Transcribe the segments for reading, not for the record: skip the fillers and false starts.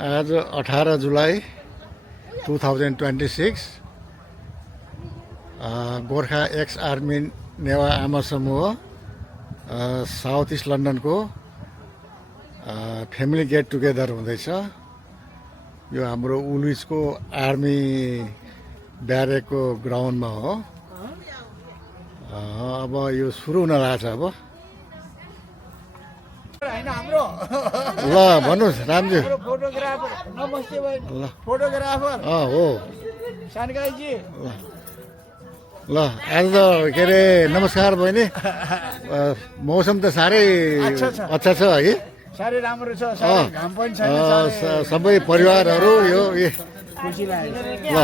आज 18 जुलाई 2026 Gorkha ex army Newa आमा समूह साउथ इस्ट लन्डनको फ्यामिली गेट टुगेदर हुँदैछ। यो हाम्रो उलुइसको आर्मी ब्यारेकको ग्राउन्डमा हो। अब यो सुरु हुन लाग्छ। अब ल भन्नुहोस् रामजी। फोटोग्राफर नमस्ते बहिनी। ल फोटोग्राफर हो सानगाईजी। ल आज त के अरे नमस्कार बहिनी। मौसम त साह्रै अच्छा छ है। साह्रै राम्रो छ। साह्रै घाम पनि छैन। सबै परिवारहरू यो खुसी लाग्यो। ल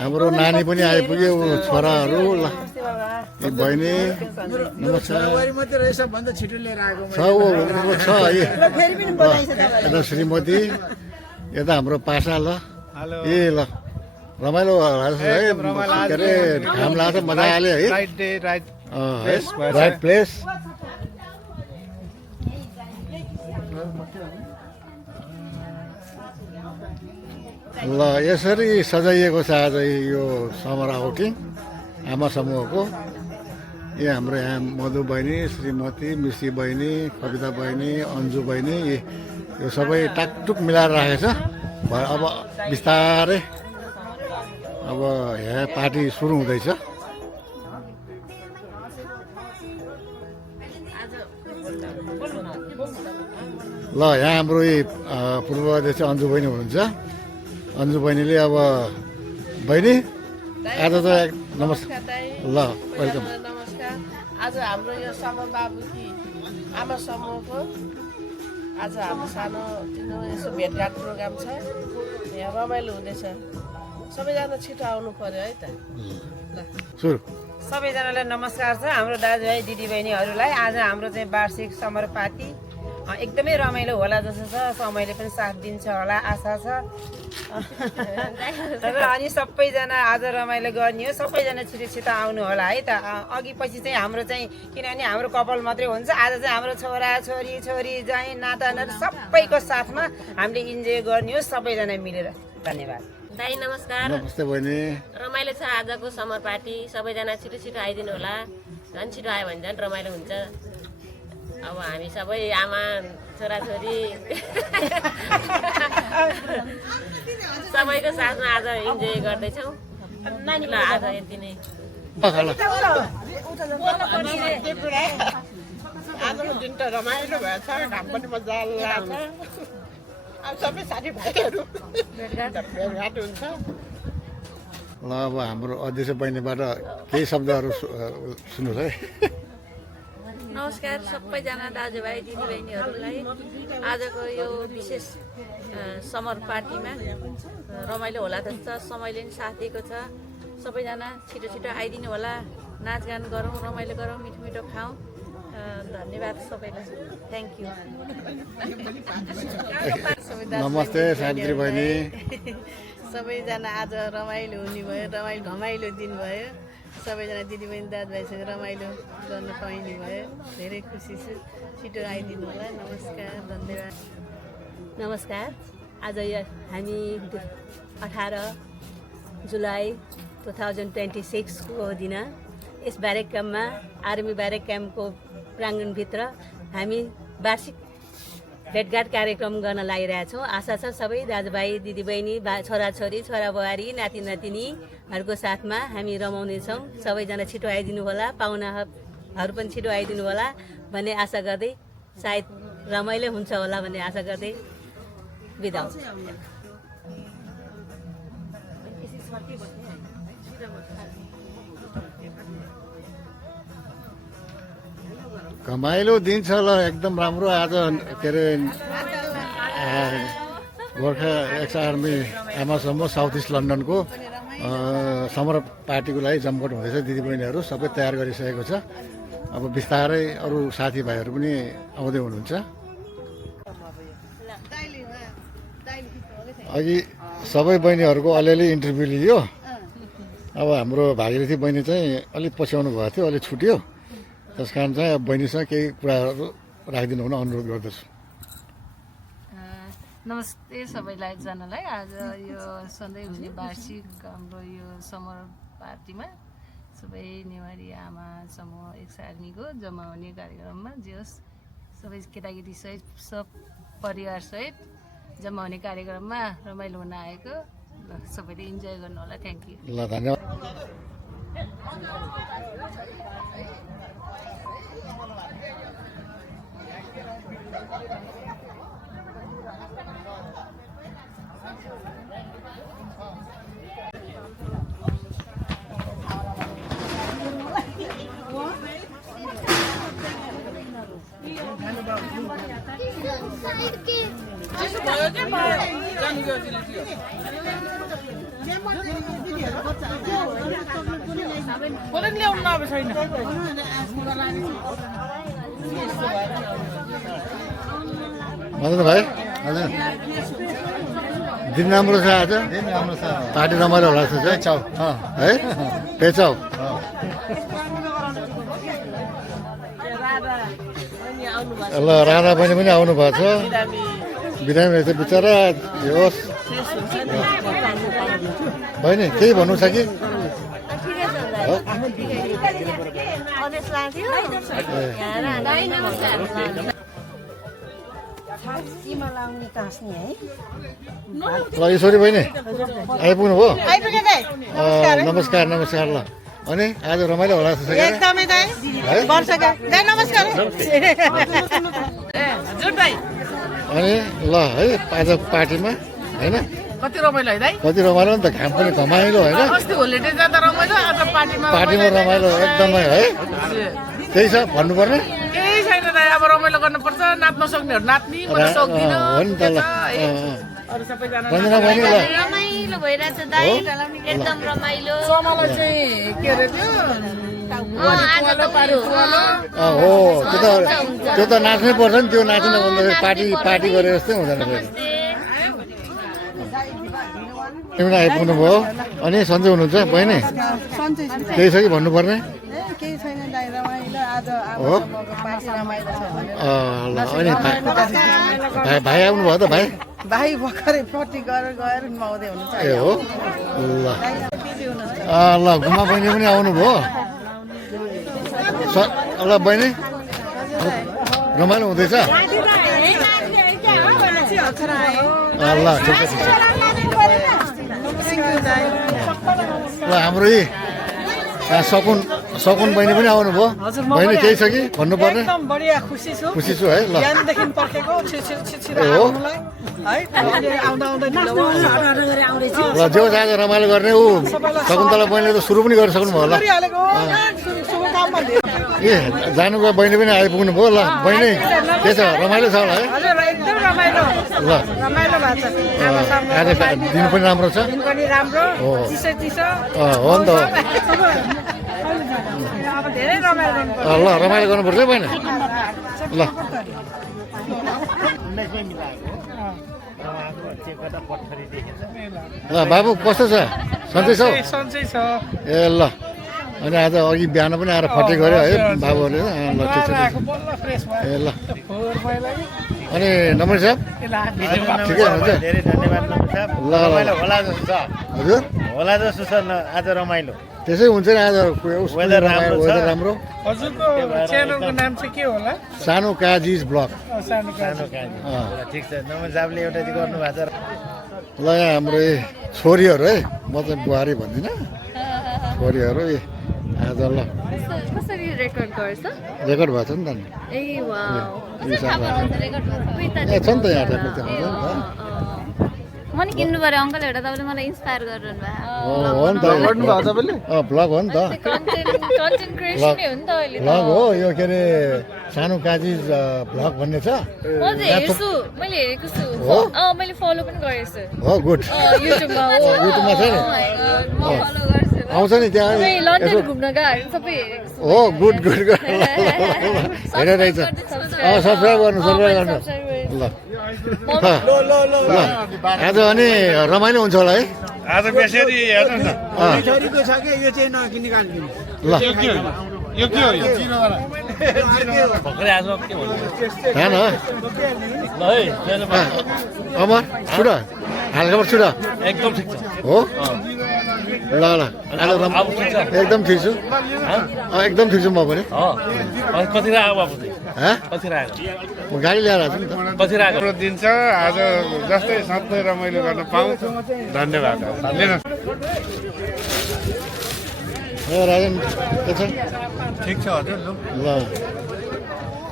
हाम्रो नानी पनि आइपुग्यो, छोराहरू। ल बहिनी नमस्कार। छोराबुहारी मात्रै रहेछ भन्दा छिटो लिएर आएको छ छ है। यता श्रीमती, यता हाम्रो पासा। ल ए ल रमाइलो है। के अरे घाम लाग्छ, मजा आयो है। Right place. ल यसरी सजाइएको छ आज यो समर आउटिङ आमा समूहको। यहाँ हाम्रो यहाँ मधु बहिनी, श्रीमती, मिसी बहिनी, कविता बहिनी, अन्जु बहिनी, यो सबै टाकटुक मिलाएर राखेको छ। अब बिस्तारै अब यहाँ पार्टी सुरु हुँदैछ। ल यहाँ हाम्रो पूर्व अध्यक्ष अन्जु बहिनी हुनुहुन्छ। अन्जु बहिनीले अब बहिनी आज त नमस्कार। ल वेलकम। नमस्कार। आज हाम्रो यो समर बाबुकी आमा समूहको आज हाम्रो सानो तिनो यसो भेटघाट प्रोग्राम छ। यहाँ रमाइलो हुँदैछ। सबैजना छिटो आउनु पर्यो है त। ल सुरु। सबैजनालाई नमस्कार छ। हाम्रो दाजुभाइ दिदीबहिनीहरूलाई आज हाम्रो चाहिँ वार्षिक समर पार्टी एकदमै रमाइलो होला जस्तो छ। समयले पनि साथ दिन्छ होला आशा छ। अनि सबैजना आज रमाइलो गर्ने हो। सबैजना छिटो छिटो आउनु होला है त। अघि पछि चाहिँ हाम्रो चाहिँ किनभने हाम्रो कपाल मात्रै हुन्छ। आज चाहिँ हाम्रो छोरा छोरी छोरी ज्वाइँ नातानाहरू सबैको साथमा हामीले इन्जोय गर्ने हो सबैजना मिलेर। धन्यवाद दाइ नमस्कार। नमस्ते बहिनी। रमाइलो छ आजको समर पार्टी। सबैजना छिटो छिटो आइदिनु होला। झन् छिटो आयो भने झन् रमाइलो हुन्छ। अब हामी सबै आमा छोराछोरी सबैको साथमा आज इन्जोय गर्दैछौँ। ल आज यति नै। आजको दिन त रमाइलो भएछ। घाम पनि मजाले लाग्छ। अब सबै साथीभाइहरू भेटघाट हुन्छ। ल अब हाम्रो अध्यक्ष बहिनीबाट केही शब्दहरू सुन्नुहोस् है। नमस्कार सबैजना दाजुभाइ दिदीबहिनीहरूलाई। आजको यो विशेष समर पार्टीमा रमाइलो होला जस्तो छ। समयले पनि साथ दिएको छ। सबैजना छिटो छिटो आइदिनु होला। नाचगान गरौँ, रमाइलो गरौँ, मिठो मिठो खाऊँ। धन्यवाद सबैलाई। Thank you. नमस्ते सावित्री बहिनी। सबैजना आज रमाइलो हुने भयो। घमाइलो दिन भयो। सबैजना दिदीबहिनी दाजुभाइसँग रमाइलो गर्न पाइने भयो। धेरै खुसी छु। छिटो आइदिनु होला। नमस्कार, धन्यवाद। नमस्कार। आज यो हामी 18 जुलाई 2026को दिन यस ब्यारेक क्याम्पमा आर्मी ब्यारेक क्याम्पको प्राङ्गणभित्र हामी वार्षिक भेटघाट कार्यक्रम गर्न लागिरहेछौँ। आशा छ सबै दाजुभाइ दिदीबहिनी छोराछोरी छोराबुहारी नाति नातिनीहरूको साथमा हामी रमाउनेछौँ। सबैजना छिटो आइदिनु होला। पाहुनाहरू पनि छिटो आइदिनु होला भन्ने आशा गर्दै, सायद रमाइलो हुन्छ होला भन्ने आशा गर्दै बिदा हुन्छु। घमाइलो दिन छ। ल एकदम राम्रो। आज के अरे गोर्खा एक्स आर्मी आमा समूह साउथ इस्ट लन्डनको समर पार्टीको लागि जमघट हुँदैछ। दिदीबहिनीहरू सबै तयार गरिसकेको छ। अब बिस्तारै अरू साथीभाइहरू पनि आउँदै हुनुहुन्छ। अघि सबै बहिनीहरूको अलिअलि इन्टरभ्यू लियो। अब हाम्रो भागीरथी बहिनी चाहिँ अलिक पछ्याउनु भएको थियो, अलिक छुट्यो। त्यस कारण चाहिँ अब बहिनीसँग केही कुराहरू राखिदिनु हुन अनुरोध गर्दछु। नमस्ते सबैलाई जनालाई आज यो सधैँ हुने वार्षिक हाम्रो यो समर पार्टीमा सबै नेवारी आमा समूह एकसा आर्मीको जम्मा हुने कार्यक्रममा जे होस् सबै केटाकेटी सहित सब परिवार सहित जम्मा हुने कार्यक्रममा रमाइलो हुन आएको ल सबैले इन्जोय गर्नु होला थ्याङ्क यू ल धन्यवाद मदन भाइ हजुर दिन राम्रो छ आज राम्रो छ पार्टी रमाइलो होला जस्तो छ है पेचाउ ल राधा बहिनी पनि आउनु भएको छ बिरामी रहेछ बिचरा होस् बहिनी केही भन्नु छ कि ल ईश्वरी बहिनी आइपुग्नु भयो नमस्कार नमस्कार ल अनि आज रमाइलो होला जस्तो छ एकदमै दाइ वर्षका दाइ नमस्कार अनि ल है आज पार्टीमा होइन कति रमाइलो है दाइ कति रमाइलो नि त घाम पनि घमाइलो होइन अस्ति होलिडे जाँदा रमाइलो आज पार्टीमा रमाइलो एकदमै है त्यही छ भन्नुपर्ने केही छैन दाइ अब रमाइलो गर्नुपर्छ नाच्न सक्नेहरू नाच्ने म त सक्दिनँ हो नि त ल अरू सबैजना रञ्जना बहिनी ल रमाइलो भइरहेछ दाइ एकदम रमाइलो समलाई चाहिँ के अरे त्यो हो त्यो त नाच्नै पर्छ नि त्यो नाच्न भन्दाखेरि पार्टी गरे जस्तै हुँदैन फेरि तिमीले आइपुग्नु भयो अनि सन्चै हुनुहुन्छ बहिनी केही छ कि भन्नुपर्ने केही छैन दाइ रमाइलो आज हो ल अनि भाइ आउनु भयो त भाइ भाइ भर्खरै पट्टी गएर नुहाउँदै हुनुहुन्छ ए हो ल गुमा बहिनी पनि आउनु भयो ल बहिनी रमाइलो हुँदैछ ल ठिक छ ल हाम्रो सकुन बहिनी पनि आउनुभयो बहिनी केही छ कि भन्नुपर्ने एकदम बढिया खुसी छु है ल बिहानदेखि पर्खेको ए हो ल जो आज रमाइलो गर्ने ऊ शकुन्तला बहिनीले त सुरु पनि गरिसक्नु भयो होला ए जानुको बहिनी पनि आइपुग्नु भयो ल बहिनी के छ रमाइलो छ होला है एकदम रमाइलो ल रमाइलो भएको छ आज दिन पनि राम्रो छ हो हो नि त अब धेरै रमाइलो ल रमाइलो गर्नुपर्छ है बहिनी ल ल बाबु कस्तो छ सन्चै छौ सन्चै छ ए ल अनि आज अघि बिहान पनि आएर फटे गऱ्यो है बाबुहरूले ल ठिक छ ए ल अनि नम्बर साहब ठिकै हुनुहुन्छ धेरै धन्यवाद ल रमाइलो होला जस्तो छ हजुर होला जस्तो छ आज रमाइलो त्यसै हुन्छ नि आज वेदर राम्रो छ। वेदर राम्रो हजुरको च्यानलको नाम चाहिँ के होला सानो काजिज ब्लक सानो सानो काजी ठिक छ नमन साहबले एउटा चाहिँ गर्नु भएको छ ल यहाँ हाम्रो छोरीहरू है म त बुहारी भन्दिनँ छोरीहरू आज ल कसरी रेकर्ड गर्छ रेकर्ड भएको छ नि त नि ए वाउ यो सानो ए छ नि त यहाँ ट्याब्लेट चाहिँ आउँछ नि त म नि किन्नु पर्यो अङ्कल एउटा तपाईँले मलाई इन्सपायर गरिरहनु हो नि त ब्लग हो नि त कन्टेन्ट क्रिएसनै हो नि त अहिले ब्लग हो यो के अरे सानो काजिज ब्लग भन्ने छ म चाहिँ हेर्छु मैले हेरेको छु हो? मैले फलो पनि गरेको छु हो गुड युट्युबमा युट्युबमा छ नि म फलो गर्छु आउँछ नि त्यहाँ सबै यसो लन्डन घुम्न गएको सबै हेरेको छु हो गुड गुड गुड हेरेर रहेछ सब्सक्राइब गर्नु ल ल आज अनि रमाइलो हुन्छ होला है आज बेसरी हेर्नु न छोरीको छ कि यो चाहिँ नकिनिकाल्नु ल यो के हो यो भर्खरै आज के भन्नु खान ल है जानु अमर छुट हालखबर छुट एकदम ठिक छ हो ल ल अब ठिक छ एकदम ठिक छु एकदम ठिक छु म पनि कति आएको बाबु हाँ कति आएको म गाडी ल्याएर आएको छु नि त कति आएको हाम्रो दिन छ आज जस्तै सधैँ रमाइलो गर्न पाऊँ धन्यवाद लिनुहोस् राजन के छ ठिक छ हजुर ल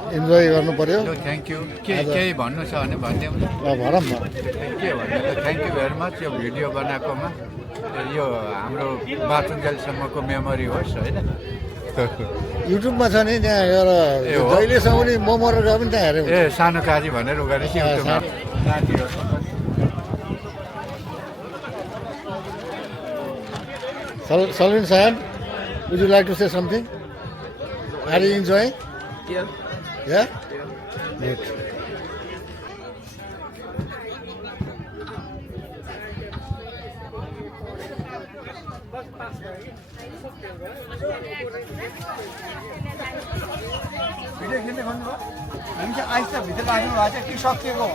इन्जोय गर्नु पर्यो थ्याङ्क यू केही भन्नु छ भने भनिदिउँ न भनौँ न के भन्नु त थ्याङ्क यू भेरी मच यो भिडियो बनाएकोमा यो हाम्रो बाँचुन्जेलसम्मको मेमोरी होस् होइन युट्युबमा छ नि त्यहाँ गएर जहिलेसम्म नि म मरेर गए पनि त्यहाँ हेऱ्यो ए सानो काजी भनेर उ गरेपछि युट्युबमा Salvin Sayan, would you like to say something? Are you enjoying? Yeah? Good. Video खेल्दै भन्नुभयो हामी चाहिँ आइस भित्र राख्नु भएको छ कि सकिएको हो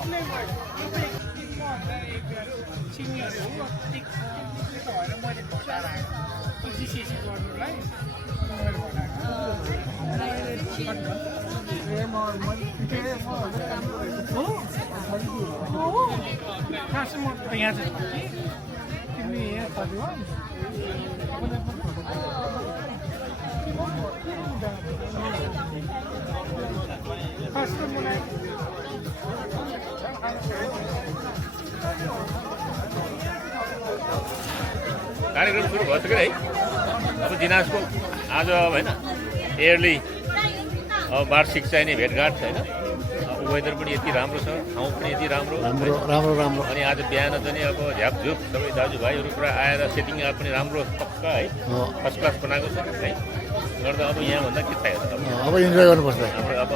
कार्यक्रम सुरु भइसक्यो है अब दिनाजको आज होइन एयरली अब वार्षिक चाहिने भेटघाट होइन अब वेदर पनि यति राम्रो छ ठाउँ पनि यति राम्रो अनि आज बिहान चाहिँ अब झ्यापझुप सबै दाजुभाइहरू पुरा आएर सेटिङ पनि राम्रो पक्का है फर्स्ट क्लास बनाएको छ है गर्दा अब यहाँभन्दा के चाहियो अब इन्जोय गर्नुपर्छ हाम्रो अब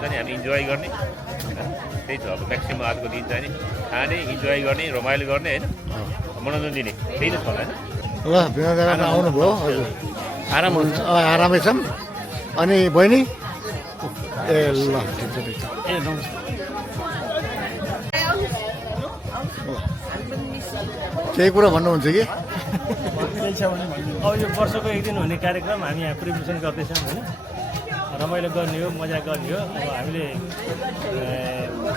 चाहिँ हामी इन्जोय गर्ने त्यही छ अब म्याक्सिमम् आजको दिन चाहिँ नि खाने इन्जोय गर्ने रमाइलो गर्ने होइन मनोरञ्जन दिने त्यही त छ होइन ल बिहान आउनुभयो हजुर आराम हुन्छ आरामै छौँ अनि बहिनी ए ल ठिक छ ठिक छ ए नमस्कार केही कुरा भन्नुहुन्छ कि केही छ भने अब यो वर्षको एक दिन हुने कार्यक्रम हामी यहाँ प्रिपरेसन गर्दैछौँ होइन रमाइलो गर्ने हो मजा गर्ने हो अब हामीले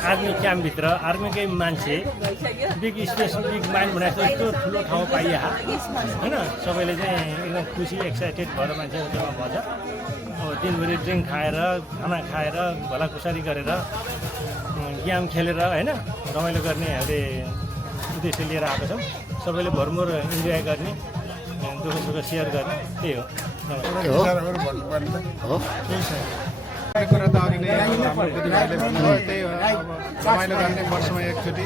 आर्मी क्याम्पभित्र आर्मीकै मान्छे बिग स्पेस बिग माइन्ड भनेको यस्तो ठुलो ठाउँ पाइया होइन सबैले चाहिँ एकदम खुसी एक्साइटेड भएर मान्छेहरू जम्मा भन्छ अब दिनभरि ड्रिङ्क खाएर खाना खाएर भलाकुसारी गरेर गेम खेलेर होइन रमाइलो गर्ने हामीले उद्देश्य लिएर आएको छौँ सबैले भरमोर इन्जोय गर्ने दुःख सुख सेयर गर्ने त्यही हो कुरा त अघि नै हाम्रो दिदीभाइले भन्नुभयो त्यही हो अब रमाइलो गर्ने वर्षमा एकचोटि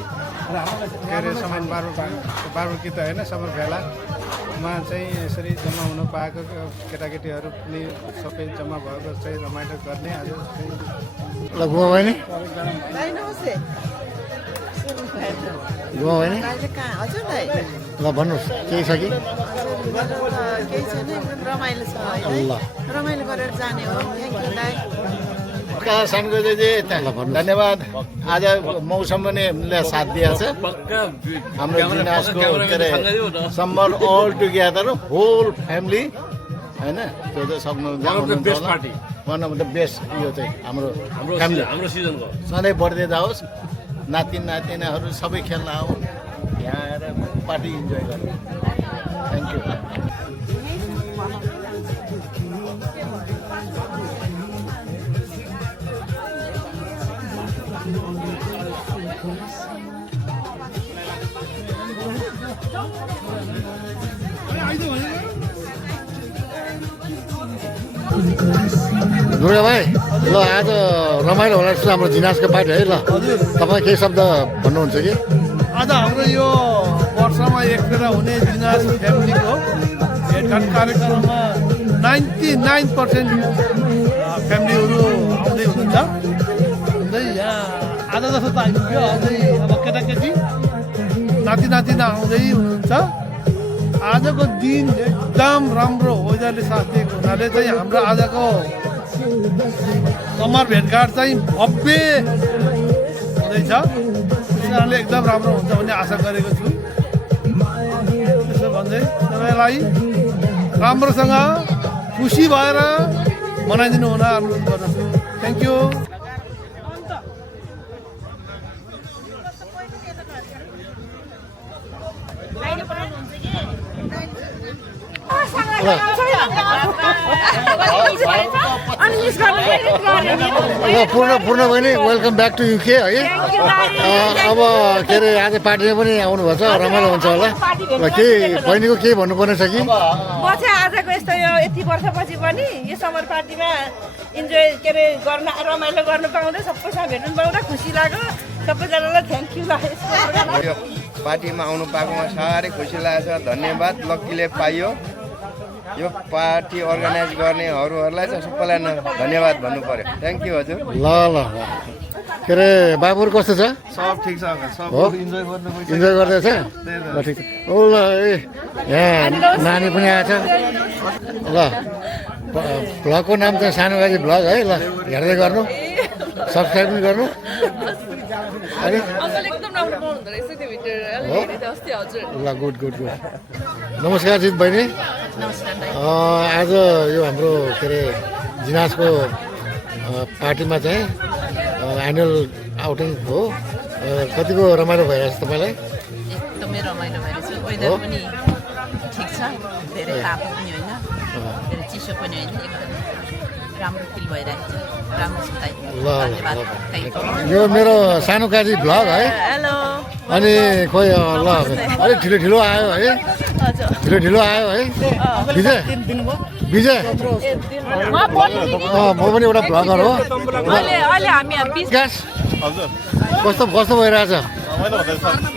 के अरे सामान बार्बेक्यू त होइन समर भेलामा चाहिँ यसरी जम्मा हुन पाएको केटाकेटीहरू पनि सबै जम्मा भएको चाहिँ रमाइलो गर्ने आज ल गुमा बहिनी गुमा बहिनी ल भन्नुहोस् केही छ कि केही छैन एकदम रमाइलो छ ल रमाइलो गरेर जाने हो थ्याङ्क यू दाइ धन्यवाद आज मौसम पनि हामीले साथ दिएको छ हाम्रो दिनाजको के अरे summer all together whole family होइन त्यो चाहिँ सक्नु वान अफ द बेस्ट यो चाहिँ हाम्रो फ्यामिली हाम्रो सिजनको सधैँ बढ्दै जाओस् नाति नातिनाहरू सबै खेल्न आउन् यहाँ आएर पार्टी इन्जोय गर्नु थ्याङ्क यू दुर्गा भाइ ल आज रमाइलो होला जस्तो हाम्रो दिनाजको पार्टी है ल तपाईँ केही शब्द भन्नुहुन्छ कि आज हाम्रो यो वर्षमा एकखेर हुने दिनाज फ्यामिलीको भेटघाट कार्यक्रममा 99% फ्यामिलीहरू आउँदै हुनुहुन्छ हुँदै यहाँ आज जस्तो त आइपुग्यो अझै अब केटाकेटी नाति नातिना आउँदै हुनुहुन्छ आजको दिन एकदम राम्रो वेदरले साथ दिएको हुनाले चाहिँ हाम्रो आजको समर भेटघाट चाहिँ भव्य हुँदैछ त्यस कारणले एकदम राम्रो हुन्छ भन्ने आशा गरेको छु त्यसो भन्दै तपाईँलाई राम्रोसँग खुसी भएर मनाइदिनु हुन अनुरोध गर्दछु थ्याङ्क यू पूर्ण बहिनी वेलकम ब्याक टु युके है अब के अरे आज पार्टीमा पनि आउनुभएको छ रमाइलो हुन्छ होला र केही बहिनीको केही भन्नुपर्ने छ कि म चाहिँ आजको यस्तो यो यति वर्षपछि पनि यो समर पार्टीमा इन्जोय के अरे गर्न रमाइलो गर्नु पाउँदै सबैसँग भेट्नु पाउँदा खुसी लाग्यो सबैजनालाई थ्याङ्क यू लाग्यो पार्टीमा आउनु पाएकोमा साह्रै खुसी लागेको छ धन्यवाद लक्कीले पाइयो यो पार्टी अर्गनाइज गर्नेहरूलाई चाहिँ सबैलाई धन्यवाद भन्नु पर्यो थ्याङ्क यू हजुर ल ल के अरे बाबुहरू कस्तो छ सब ठिक छ हो इन्जोय गर्दैछ ल ठिक ओ ल ए यहाँ नानी पनि आएछ ल भ्लगको नाम चाहिँ सानो गाजी भ्लग है ल हेर्दै गर्नु सब्सक्राइब पनि गर्नु अनि ल गुड गुड गुड नमस्कार जित बहिनी आज यो हाम्रो के अरे जिनासको पार्टीमा चाहिँ एनुअल आउटिङ हो कतिको रमाइलो भइरहेछ तपाईँलाई एकदमै रमाइलो भइरहेछ वेदर पनि ठिक छ धेरै तातो पनि होइन धेरै चिसो पनि होइन एकदम राम्रो फिल भइरहेको छ राम्रो छ ल यो मेरो सानो काजी भ्लग है अनि खोइ ल अलिक ढिलो ढिलो आयो है ढिलो आयो है विजय विजय म पनि एउटा भ्लगर हो विकास कस्तो कस्तो भइरहेछ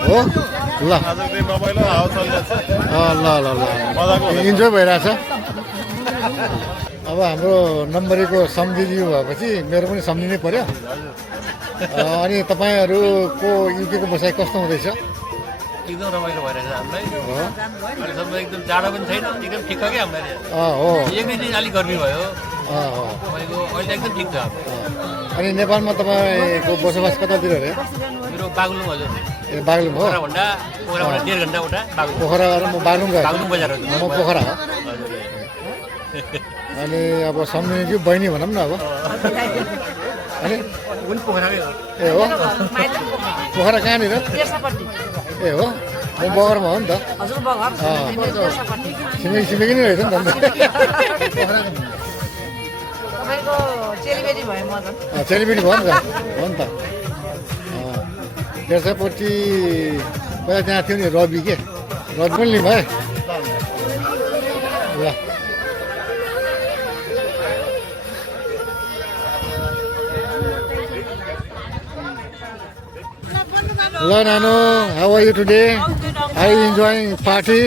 हो ल ल ल ल इन्जोय भइरहेछ अब हाम्रो नम्बरीको सम्झिदिनु भएपछि मेरो पनि सम्झिनै पर्यो अनि तपाईँहरूको युकेको बसाइ कस्तो हुँदैछ एकदम रमाइलो भइरहेछ हामीलाई एकदम जाडो पनि छैन एकदम ठिक्कै हामीलाई हो एक दिन अलिक गर्मी भयो तपाईँको अहिले एकदम ठिक छ अनि नेपालमा तपाईँको बसोबास कतातिर अरे मेरो बागलुङ हजुर ए बागलुङ हो पोखराभन्दा 1.5 घन्टा उता पोखरा म बागलुङ गएँ बागलुङ बजार हो म पोखरा हो अनि अब सम्झिने कि बहिनी भनौँ न अब अनि पोखराकै हो ए हो पोखरा कहाँनिर ए हो म बगरमा हो नि त छिमेकी नै रहेछ नि त चेलीबेटी भयो नि त हो नि त त्यसैपछि पहिला त्यहाँ थियो नि रवि के रवि पनि लिनु है ल Hello Nano, how are you today? Are you enjoying party?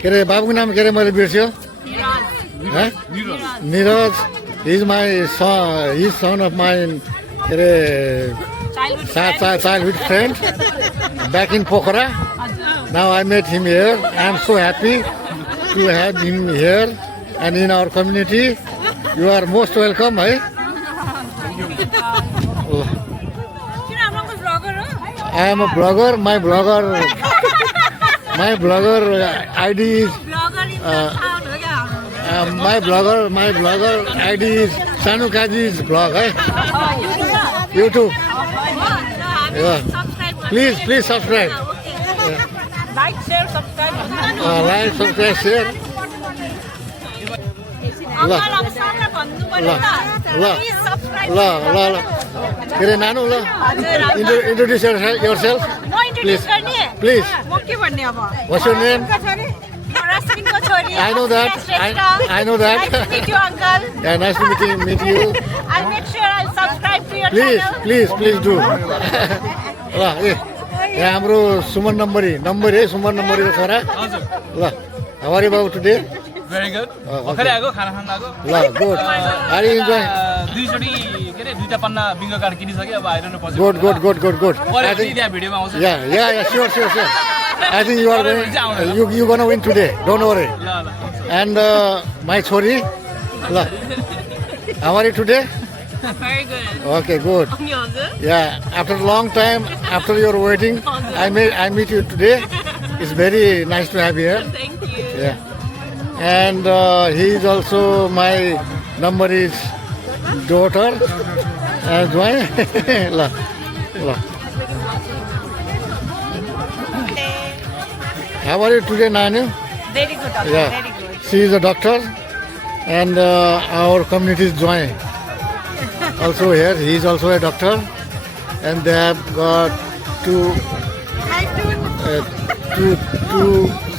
के अरे बाबुको नाम के अरे मैले बिर्स्यो Niraj he's son of mine के अरे childhood friend back in Pokhara. Now I met him here. I am so happy to have him here and in our community. You are most welcome, है I am a blogger. My blogger ID is my blogger ID is Sanu Kaji's blog. YouTube. Yeah. Please subscribe. Like, share, subscribe. Like, subscribe, share. के अरे नानु ल introduce yourself please what's your name I know that Nice to meet you, uncle. Yeah, nice to meet you I'll make sure I'll subscribe to your channel. please do ल यहाँ हाम्रो सुमन नम्बरी है सुमन नम्बरीको छोरा ल how are you about today Very good. भर्खरै आएको खाना खान आएको ल गुड आर यु इन्जॉय दुईचोटी के अरे दुईटा पन्ना बिङ्गो कार्ड किनिसक्यो अब आइरहनु पर्छ गुड I think त्यहाँ भिडियोमा आउँछ yeah sure I think you are going you gonna win today don't worry and my छोरी How are you today? Very good. Okay, good. You're good? Yeah, after a long time, after your waiting, I meet you today. It's very nice to have you here. Thank you. Yeah, and he is also my number is daughter. And why? How are you today, Nanu? Very good. Yeah, Very good. she is a doctor, and our community is joined. Also here, he is also a doctor, and they have got two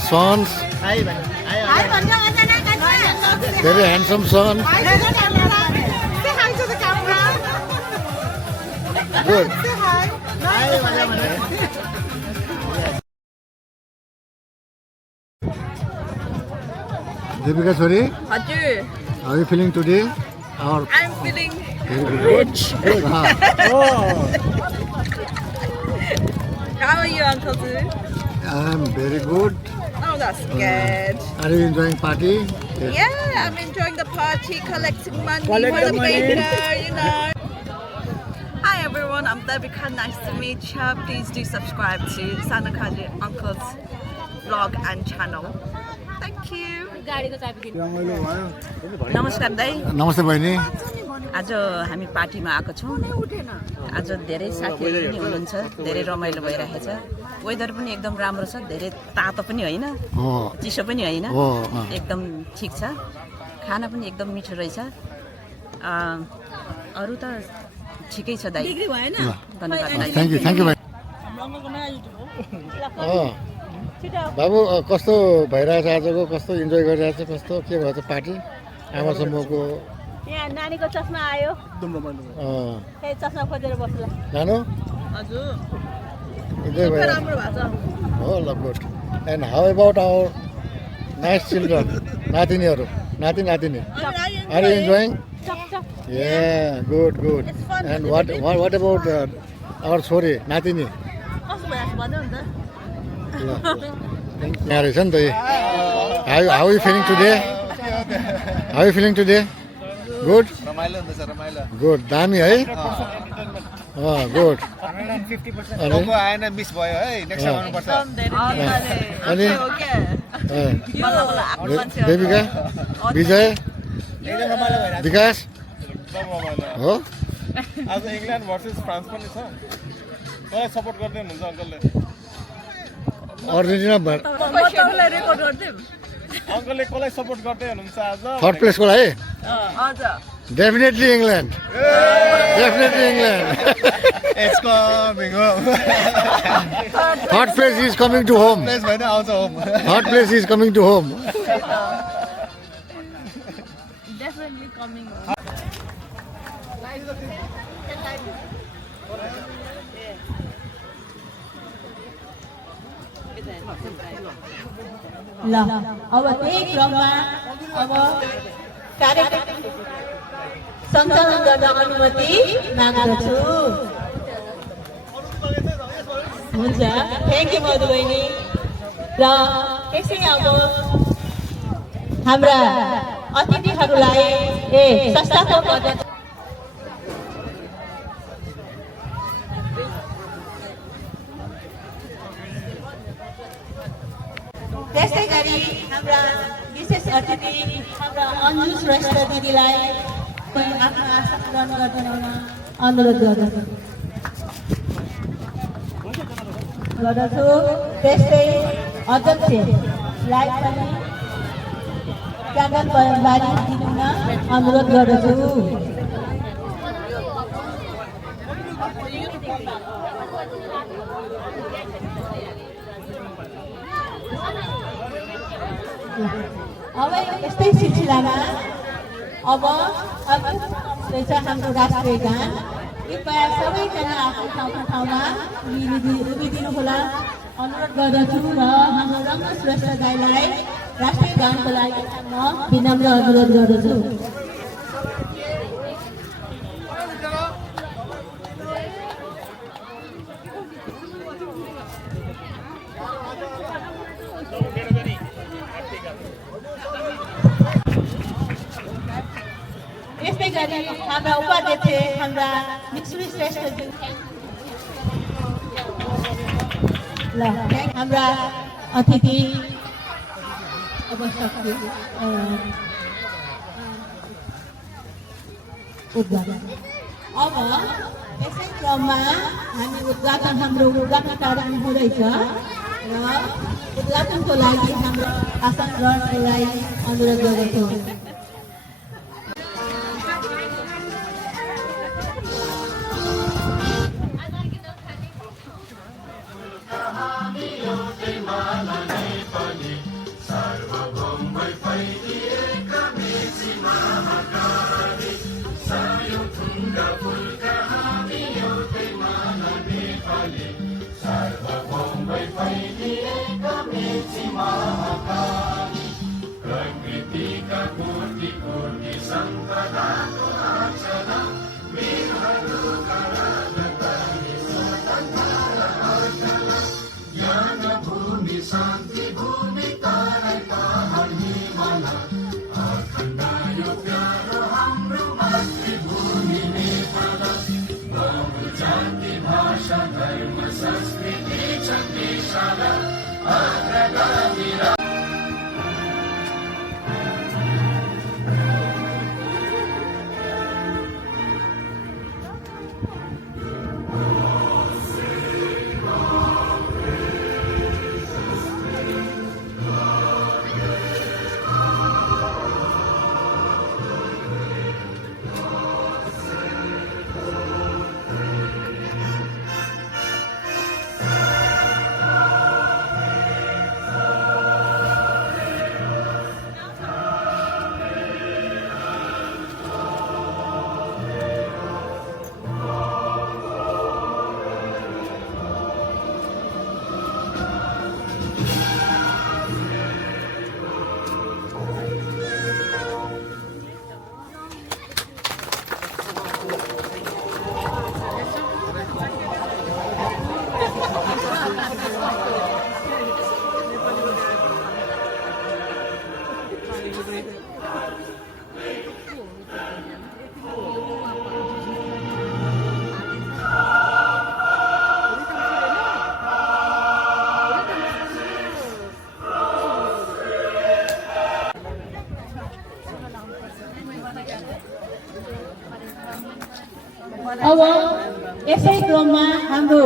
sons, very handsome son. Good. Deepika Chori, Hajur, how are you feeling today? I'm feeling Rich. Good. How are you, Uncle Du? I'm very good. Oh, that's good. Are you enjoying party? Yes. Yeah, I'm enjoying the party, collecting money Collect for the the money. baker, you know. Hi everyone, I'm Devika. Nice to meet you. Please do subscribe to Sanakaji Uncle's vlog and channel. Thank you. नमस्कार दाइ नमस्ते बहिनी आज हामी पार्टीमा आएको छौँ आज धेरै साथीहरू पनि हुनुहुन्छ धेरै रमाइलो भइरहेको छ वेदर पनि एकदम राम्रो छ धेरै तातो पनि होइन चिसो पनि होइन एकदम ठिक छ खाना पनि एकदम मिठो रहेछ अरू त ठिकै छ दाइ धन्यवाद दाइ थ्याङ्क यू भाइ बाबु कस्तो भइरहेछ आजको कस्तो इन्जोय गरिरहेछ कस्तो के भएछ पार्टी आमा समूहको यहाँ नानीको चस्मा आयो त्यही चस्मा खोजेर बस्ला नानु हजुर इन्जोय भयो राम्रो भएको छ हो ल good and how about our nice children नातिनीहरू नातिनी are you enjoying Yeah, good. And what about our छोरी नातिनी यहाँ रहेछ नि त how are you feeling today? How are you feeling today? Good? Good. दामी है गुड 150% आएन मिस भयो है नेक्स्ट आउनुपर्छ अनि देविका विजय विकास हो आज इङ्ल्यान्ड भर्सेस फ्रान्स पनि छ कसलाई सपोर्ट गर्दै हुनुहुन्छ अङ्कलले अर्जेन्टिना अङ्कलले कसलाई सपोर्ट गर्दै हुनुहुन्छ आज थर्ड प्लेसको लागि हजुर definitely England It's coming home. Third place is coming to home. Place भएन आउँछ home Third place is coming to home. Definitely coming home. ल अब त्यही क्रममा अब कार्यक्रम सञ्चालन गर्न अनुमति माग्दछु हुन्छ थ्याङ्क यू मधु बहिनी र यसै अब हाम्रा अतिथिहरूलाई संस्थाको अध्यक्ष त्यसै गरी हाम्रा विशेष अतिथि हाम्रा अन्जु श्रेष्ठ दिदीलाई पनि आफ्नो आसन ग्रहण गरिदिन अनुरोध गर्दछु त्यस्तै अध्यक्षलाई पनि ज्ञापन बारी दिनुहुन अनुरोध गर्दछु अब यस्तै सिलसिलामा अब रहेछ हाम्रो राष्ट्रिय गान कृपया सबैजना आफ्नो ठाउँमा उभिदिनु होला अनुरोध गर्दछु र हाम्रो रङ्ग श्रेष्ठ गाईलाई राष्ट्रिय गानको लागि म विनम्र अनुरोध गर्दछु गरी हाम्रा उपाध्यक्ष हाम्रा मिक्सुरी श्रेष्ठज्यू ल हाम्रा अतिथि अब सक्यो उद्घाटन अब यसै क्रममा हामी हाम्रो उद्घाटन कार्यक्रम हुँदैछ र उद्घाटनको लागि हाम्रो आसन ग्रहणलाई अनुरोध गर्दछौँ। अब यसै क्रममा हाम्रो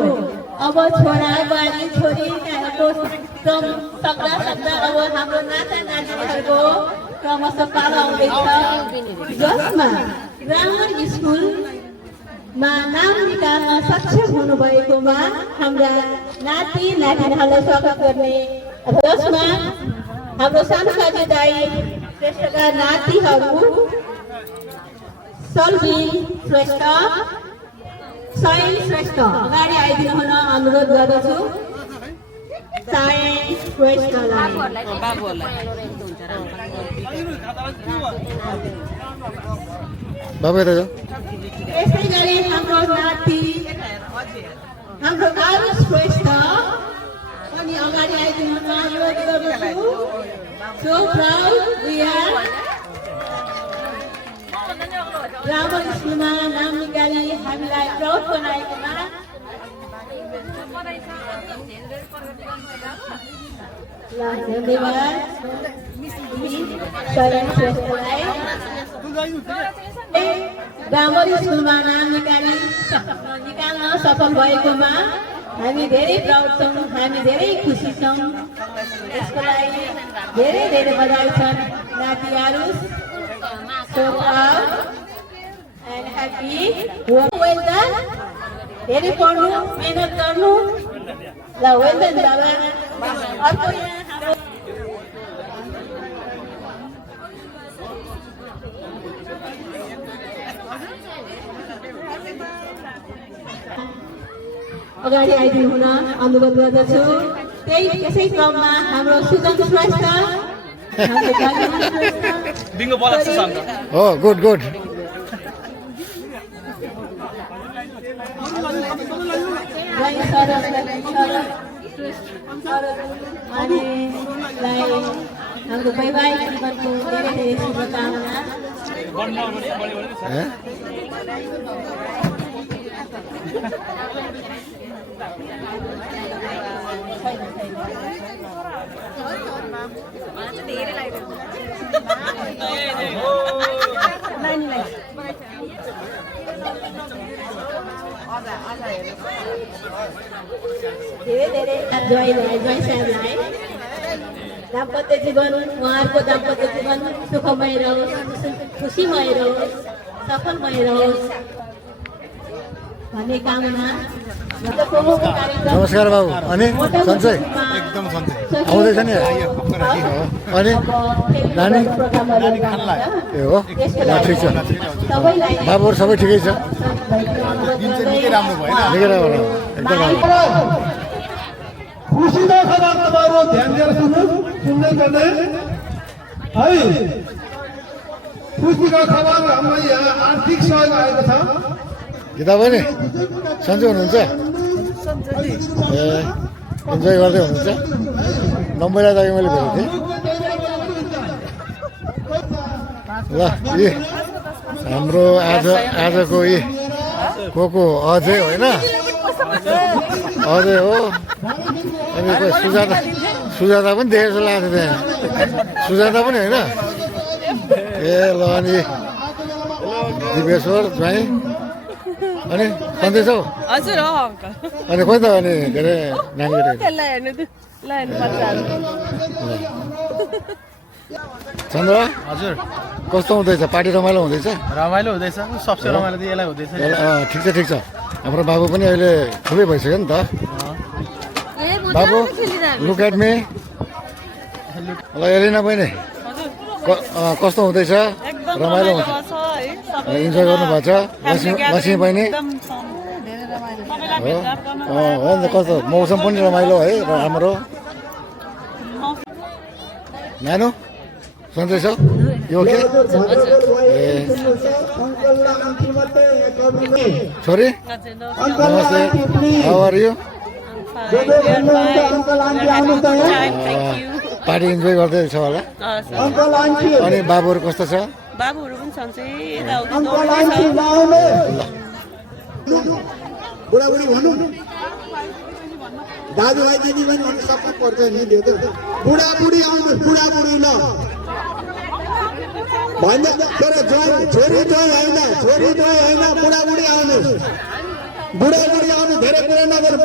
अब छोरा बुहारी छोरीहरूको क्रम सक्दा अब हाम्रो नाता नातिनीहरूको क्रमशः पालो आउँदैछ, जसमा ग्रामर स्कुलमा नाम निकाल्न सक्षम हुनुभएकोमा हाम्रा नाति नातिनीहरूलाई स्वागत गर्ने, जसमा हाम्रो सानो साथी दाई श्रेष्ठका नातिहरू सल्बिन श्रेष्ठ, सायन श्रेष्ठ अगाडि आइदिनु हुन अनुरोध गर्दछु। सायन श्रेष्ठलाई यसै गरी हाम्रो नाति हाम्रो आरुष श्रेष्ठ पनि अगाडि आइदिनु हुन अनुरोध गर्दछु। So proud we are grammar स्कुलमा नाम निकाली हामीलाई प्राउड बनाएकोमा धन्यवाद शरण श्रेष्ठलाई। ग्रामर स्कुलमा नाम निकाल्न सफल भएकोमा हामी धेरै प्राउड छौँ, हामी धेरै खुसी छौँ। यसको लागि धेरै धेरै बधाई छन् नाति Aarush. So proud and happy. Well done. धेरै पढ्नु, मेहनत गर्नु। ल well done बाबा। अर्को अगाडि आइदिनु हुन अनुरोध गर्दछु। त्यसै क्रममा हाम्रो सुजन श्रेष्ठ, बिङ्गो बोला सुशान्त। हो गुड गुड। हाम्रो वैवाहिक जीवनको धेरै धेरै शुभकामना। धेरै धेरै ज्वाइँलाई ज्वाइँसाहरूलाई दाम्पत्य जीवन उहाँहरूको दाम्पत्य जीवन सुखमय रहोस्, खुसीमय रहोस्, सफलमय रहोस् भन्ने कामना। नमस्कार बाबु। अनि सन्चै एकदम सन्चै आउँदैछ नि अनि नानी ए हो ठिक छ बाबुहरू सबै ठिकै छ निकै राम्रो भयो निकै राम्रो एकदम राम्रो खुसीको खबर तपाईँहरू ध्यान दिएर सुन्दै गर्ने है। खुसीको खबर हामीलाई यहाँ आर्थिक सहयोग आएको छ। गीता बहिनी सन्चै हुनुहुन्छ? ए इन्जोय गर्दै हुनुहुन्छ? नम्बरलाई त मैले भेटेको थिएँ ल। यी हाम्रो आजको यी को अझै होइन अझै हो। अनि कोही सुजाता पनि देखेको जस्तो लाग्थ्यो त्यहाँ। सुजाता पनि होइन ए ल। अनि दिपेश्वर ज्वाइँ अनि सन्चै छौ? हजुर हो अङ्कल। अनि खोइ त अनि के अरे नानी त्यसलाई हेर्नु बच्चाहरू। चन्द्र हजुर कस्तो हुँदैछ? पार्टी रमाइलो हुँदैछ? रमाइलो हुँदैछ। सबसे रमाइलो त यसलाई हुँदैछ। ठिक छ। हाम्रो बाबु पनि अहिले खुबै भइसक्यो नि त। बाबु लुक एट मी। ल एलिना बहिनी कस्तो हुँदैछ? रमाइलो हुन्छ? इन्जोय गर्नुभएको छ? लक्ष्मी बहिनी हो नि त। कस्तो मौसम पनि रमाइलो है राम्रो। नानु सन्चै छ? यो के ए छोरी नमस्ते, how are you? Party enjoy गर्दैछ होला? अनि बाबुहरू कस्तो छ? बाबुहरू पनि सन्चै बुढाबुढी भनौँ दाजुभाइ दिदीबहिनी भन्नु सक्नु पर्छ नि। त्यो त बुढाबुढी आउनु बुढाबुढी ल भन्छ तर छोरी होइन बुढाबुढी आउनु धेरै कुरा नगर्नु।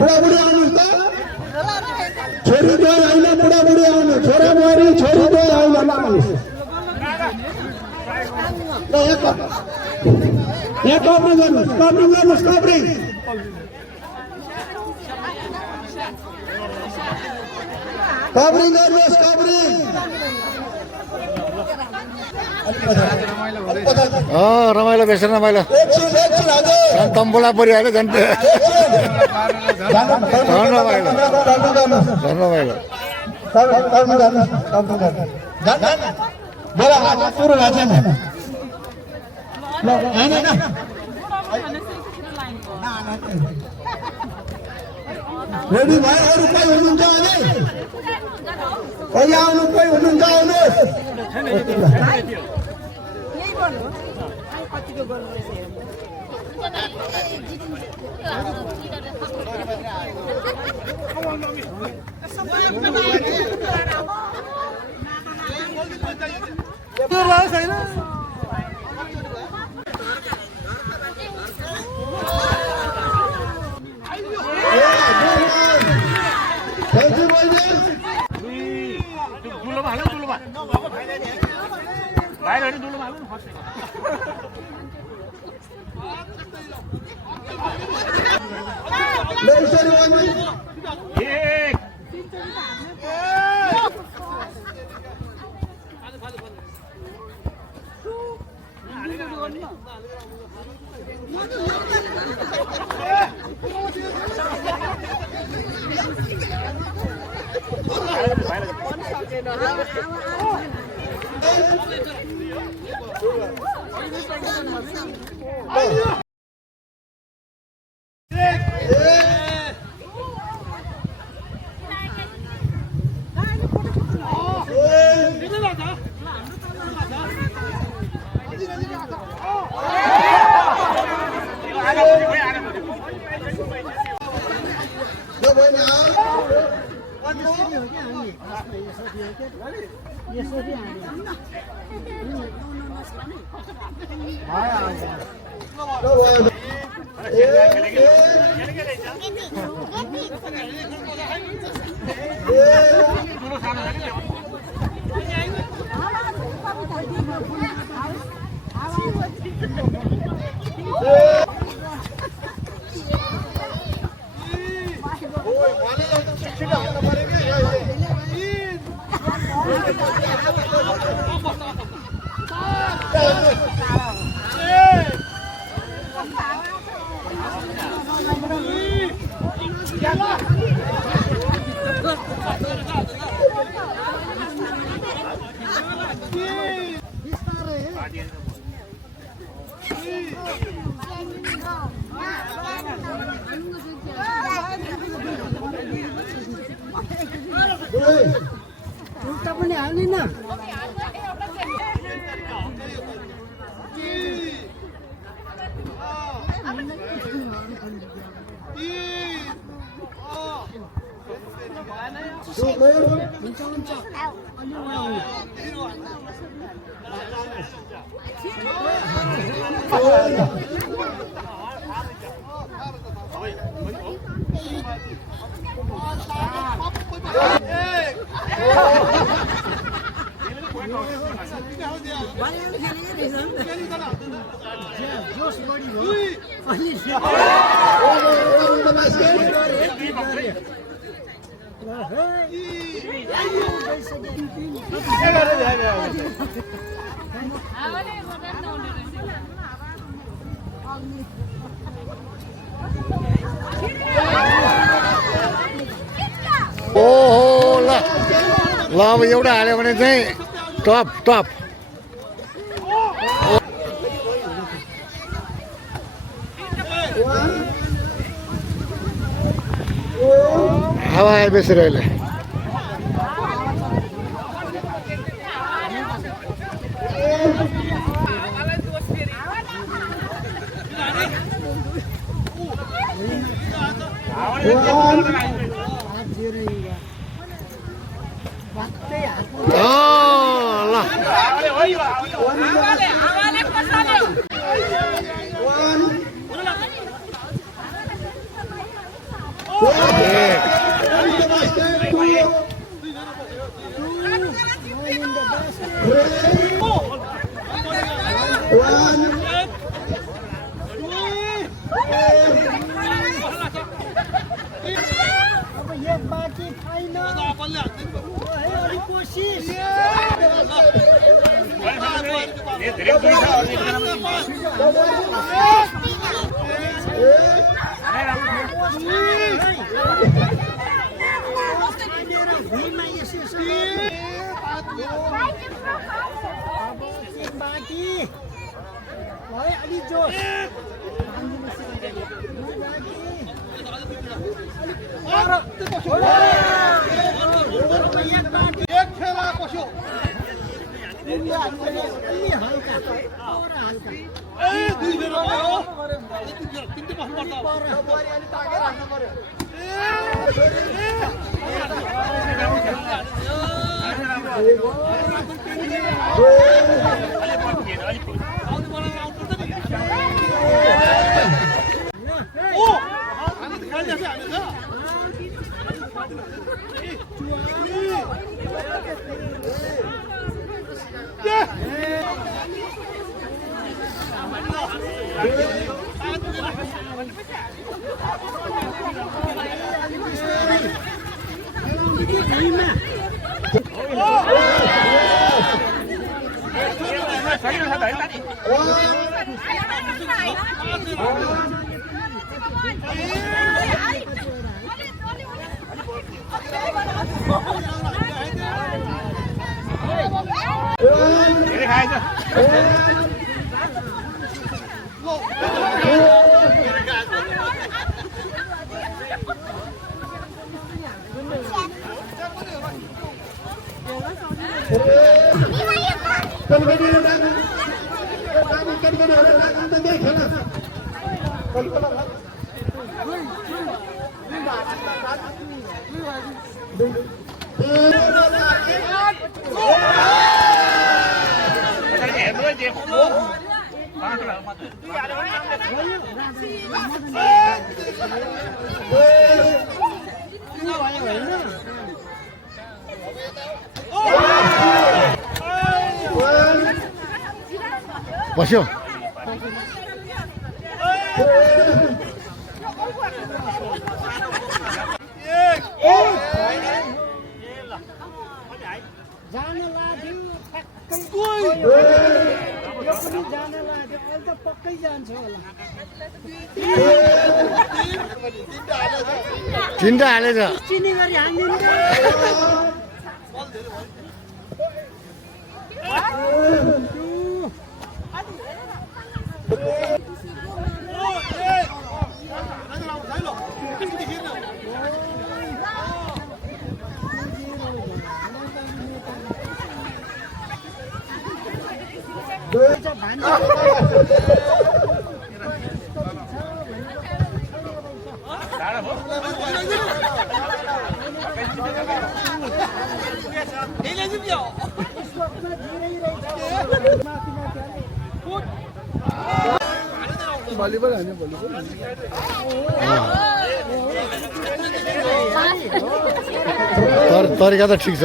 बुढाबुढी आउनुहोस् त। छोरी होइन बुढाबुढी आउनु। छोरा बुहारी छोरी होइन यहाँ कभरिङ गर्नुहोस् कभरिङ। रमाइलो बेस रमाइलो झन् तम्बुला परिहाल्यो झन् रमाइलो झन् रमाइलो। रेडी भयो? अरू कोही हुनुहुन्छ भने कोही हुनुहुन्छ आउनुहोस्। ओहो ल ल अब एउटा हाल्यो भने चाहिँ टप टप हावा आए बेसी अहिले बस्यो तिनवटा हालेछ भलिबल होइन भलिबल तरिका त ठिक छ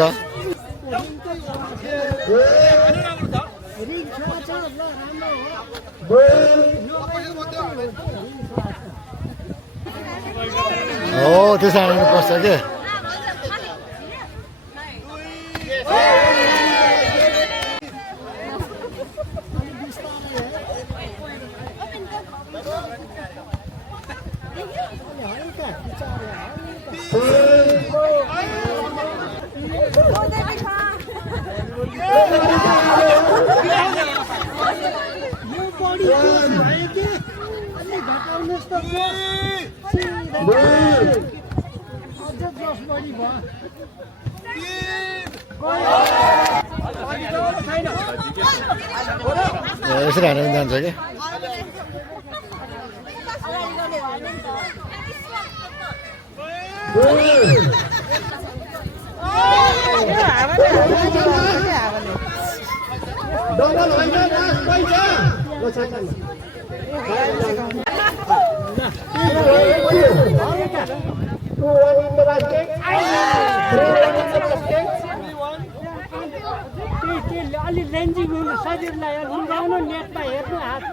हो त्यसो हाल्नु पर्छ के यसरी हालेर जान्छ कि अलि लेन्जिङ हुनु शरीरलाई लुगाउनु नेटमा हेर्नु हात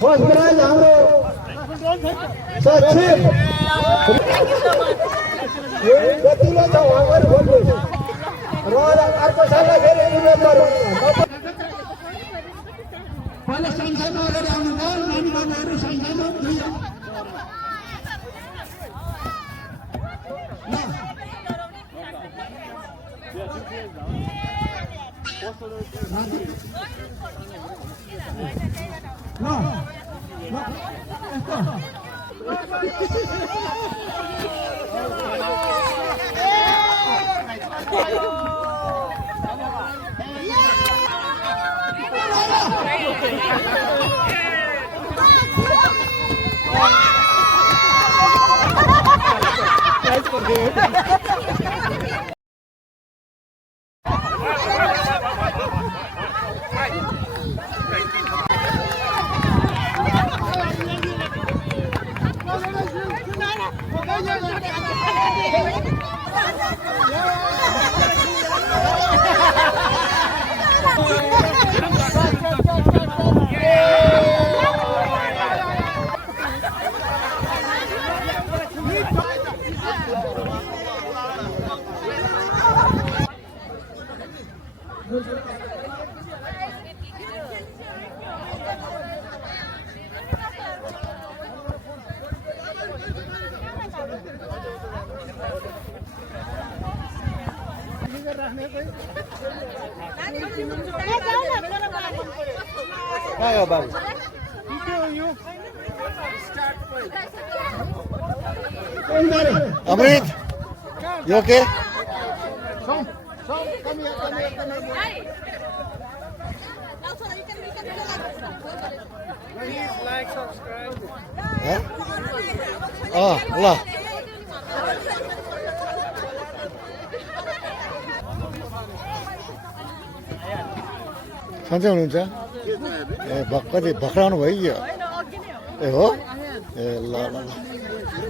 फर्स्ट प्राइज हाम्रो सचिव कतिले छ उहाँहरू भन्नुहोस् र अर्को साललाई फेरि उम्मेदवार पहिला संसदमा अगाडि आउनुभयो नानी बाबुहरू संसदमा बाबु अमृत यो के ल सन्चै हुनुहुन्छ ए कति भक्राउनु भयो ए हो ए ल ल ल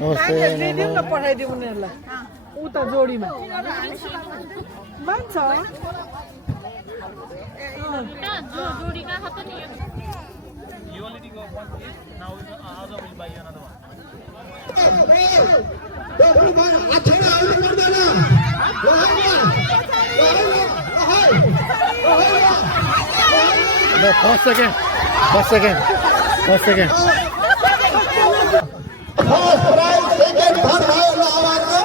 नमस्ते पठाइदिउँ उनीहरूलाई उता जोडीमा मान्छ No, first second. First second. First prize second third भयो ल आवाजमा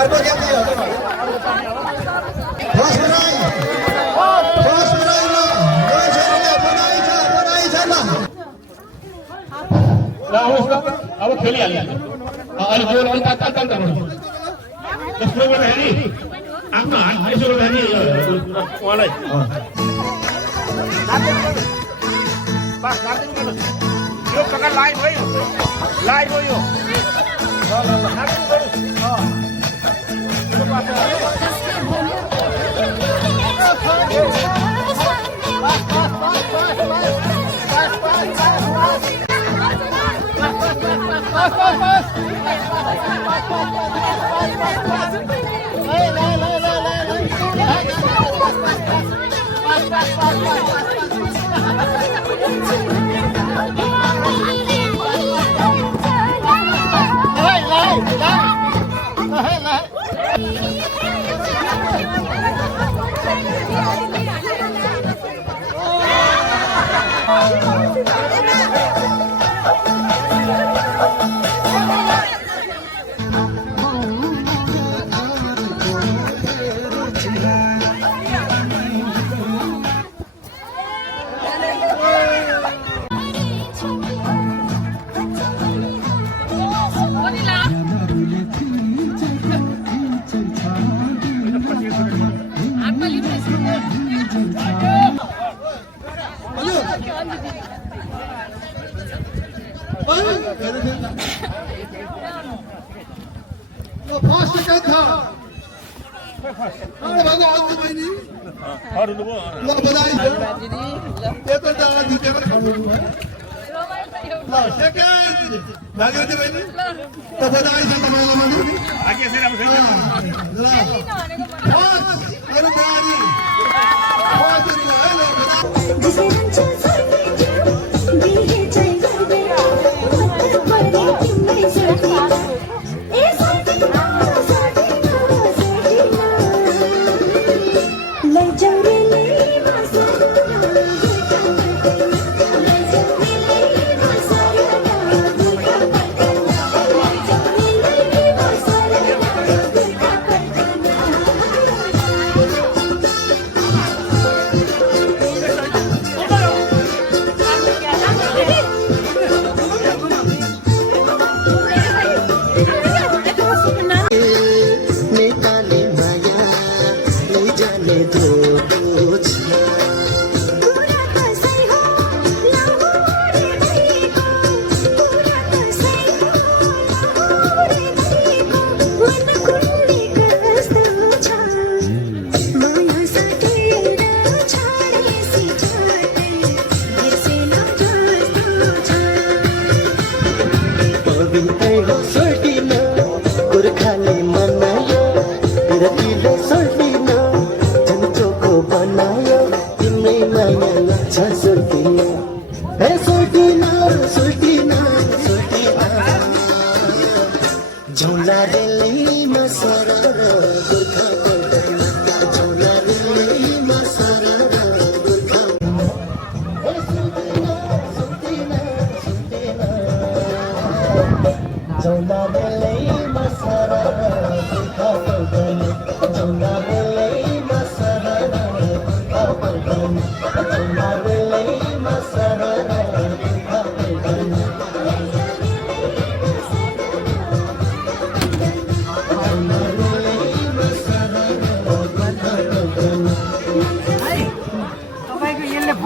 अर्को गेम भयो फर्स्ट प्राइज ल मान्छेहरूले बनाइ छ ल ल आउनुहोस् त अब खेलिहाल्यो अहिले गोल अलिक तात्काल गर्नु त्यसको गर्दाखेरि आफ्नो हात यसो गर्दाखेरि उहाँलाई यो प्रकार लाइभ भयो यो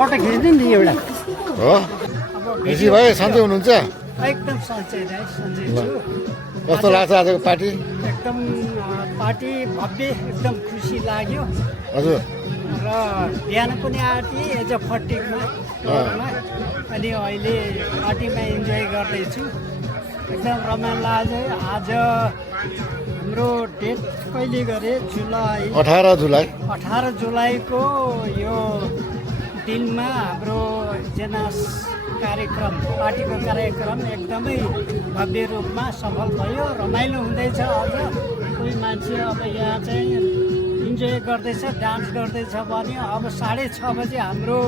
फोटो खिच्दिउँ नि एउटा हो खुसी भयो सन्चै हुनुहुन्छ एकदम सन्चै दाइ सन्चै ल छु कस्तो लाग्छ आजको पार्टी एकदम पार्टी भव्य एकदम खुसी लाग्यो हजुर र बिहान पनि आएको थिएँ एज अ फटिकमा अनि अहिले पार्टीमा इन्जोय गर्दैछु एकदम रमाइलो लाग्यो आज हाम्रो डेट कहिले गरे जुलाई 18 जुलाईको यो दिनमा हाम्रो जेनास कार्यक्रम पार्टीको कार्यक्रम एकदमै भव्य रूपमा सफल भयो रमाइलो हुँदैछ अझ कोही मान्छे अब यहाँ चाहिँ इन्जोय गर्दैछ डान्स गर्दैछ भने अब 6:30 बजे हाम्रो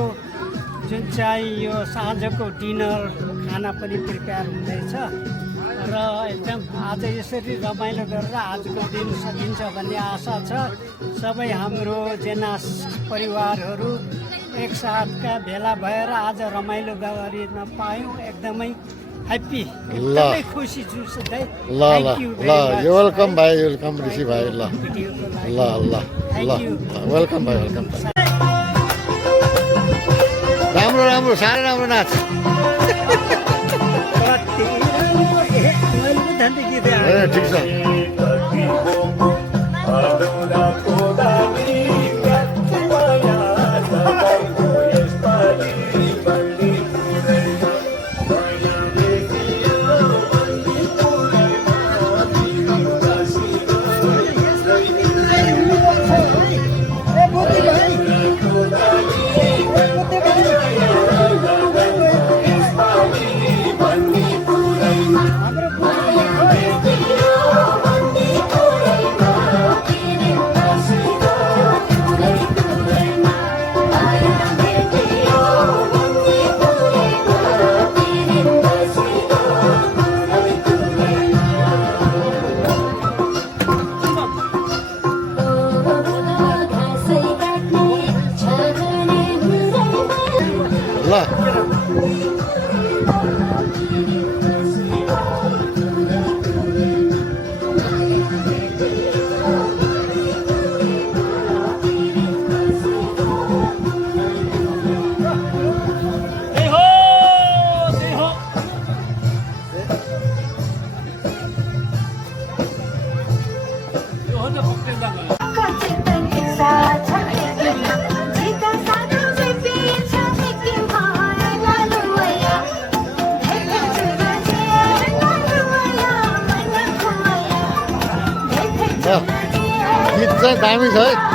जुन चाहिँ यो साँझको डिनर खाना पनि प्रिपेयर हुँदैछ र एकदम आज यसरी रमाइलो गरेर आजको दिन सकिन्छ भन्ने आशा छ सबै हाम्रो जेनास परिवारहरू एकसाथका भेला भएर आज रमाइलो गरिन पायौँ एकदमै ह्याप्पी एकदमै खुसी छु सधैँ ल यो वेलकम भाइ वेलकम ऋषि भाइ ल वेलकम भाइ वेलकम राम्रो राम्रो साह्रै राम्रो नाच ठिक छ गीत चाहिँ दामी छ है